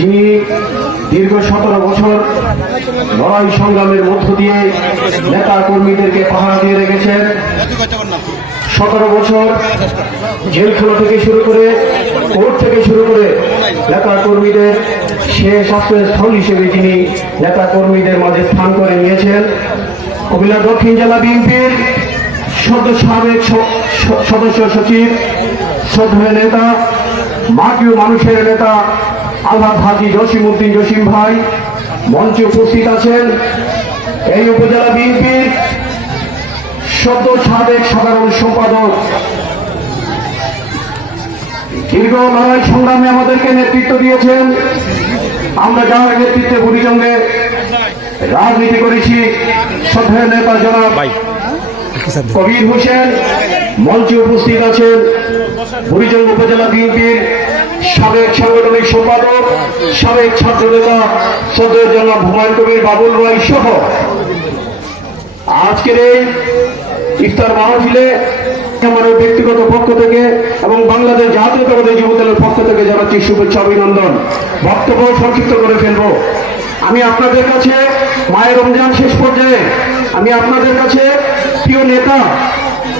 যিনি দীর্ঘ সতেরো বছর লড়াই সংগ্রামের মধ্য দিয়ে নেতা কর্মীদেরকে পাহারা দিয়ে রেখেছেন। সতেরো বছর জেলখানা থেকে শুরু করে কোর্ট থেকে শুরু করে নেতা কর্মীদের শেষ আশ্রয়স্থল হিসেবে যিনি নেতা কর্মীদের মাঝে স্থান করে নিয়েছেন। কুমিল্লা দক্ষিণ জেলা বিএনপির সদ্য সাবেক সদস্য সচিব, শ্রদ্ধেয় নেতা মাটিও মানুষের নেতা আল্লাহ হাজি জসিম উদ্দিন জসিম ভাই মঞ্চে উপস্থিত আছেন। এই উপজেলা বিএনপির সদ্য সাবেক সাধারণ সম্পাদক। দীর্ঘ লড়াই সংগ্রামে আমাদেরকে নেতৃত্ব দিয়েছেন। আমরা যার নেতৃত্বে বুড়িজঙ্গে রাজনীতি করেছি শ্রদ্ধেয় নেতা জনাব কবির হোসেন মঞ্চে উপস্থিত আছেন। বুড়িজঙ্গ উপজেলা বিএনপির সাবেক সাংগঠনিক সম্পাদক, সাবেক ছাত্র নেতা শ্রদ্ধেয় জনাব হুমায়ুন কবির বাবুল রায় সহ। আজকের এই ইফতার মাহফিলে আমার ব্যক্তিগত পক্ষ থেকে এবং বাংলাদেশ জাতীয়তাবাদী যুব দলের পক্ষ থেকে জানাচ্ছি শুভেচ্ছা, অভিনন্দন। বক্তব্য সংক্ষিপ্ত করে ফেলব। আমি আপনাদের কাছে মায়ের রমজান শেষ পর্যায়ে, আমি আপনাদের কাছে প্রিয় নেতা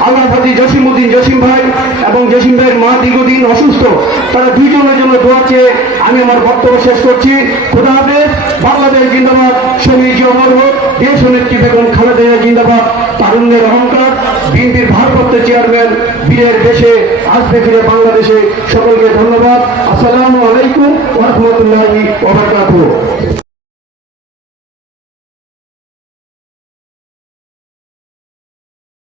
আল্লাহ হাজি জসিম উদ্দিন জসিম ভাই এবং জসিম ভাইয়ের মা দীর্ঘদিন অসুস্থ। তারা দুইজনের জন্য দোয়া চেয়ে আমি আমার বক্তব্য শেষ করছি। খোদা হাফেজ। বাংলাদেশ জিন্দাবাদ। শহীদ অমর হোক। দেশ নেত্রী বেগম খালেদা জিন্দাবাদ। তারুণ্যের অহংকার। বিএনপির ভারপ্রাপ্ত চেয়ারম্যান বীরের দেশে আসবে ফিরে বাংলাদেশে। সকলকে ধন্যবাদ। আসসালামু আলাইকুম রহমতুল্লাহি ওবরকাতুহ